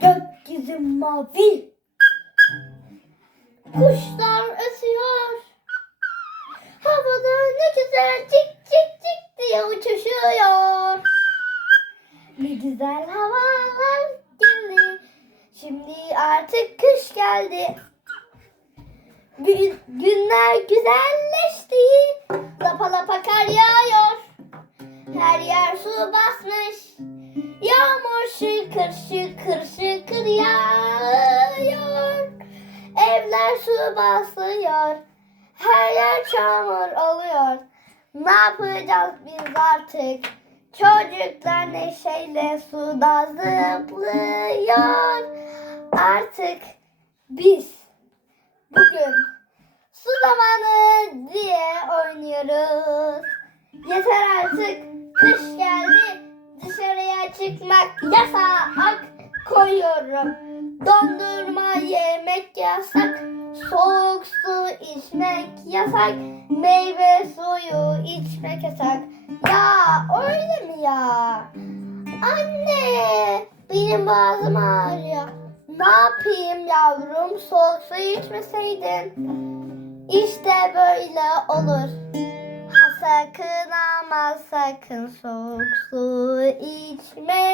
Gökyüzü mavi. Kuşlar ötüyor. Havada ne güzel cik cik cik diye uçuşuyor. Ne güzel havalar geldi. Şimdi artık kış geldi. Gün- Günler güzelleşti. Lapa lapa kar yağıyor. Her yer su basmış. Şıkır şıkır şıkır yağıyor. Evler su basıyor. Her yer çamur oluyor. Ne yapacağız biz artık? Çocuklar neşeyle suda zıplıyor. Artık biz bugün su zamanı diye oynuyoruz. Yeter artık kış geldi çıkmak yasak koyuyorum. Dondurma yemek yasak, soğuk su içmek yasak, meyve suyu içmek yasak. Ya öyle mi ya? Anne benim boğazım ağrıyor. Ne yapayım yavrum soğuk su içmeseydin. İşte böyle olur. Ha, sakın ama sakın soğuk su e né,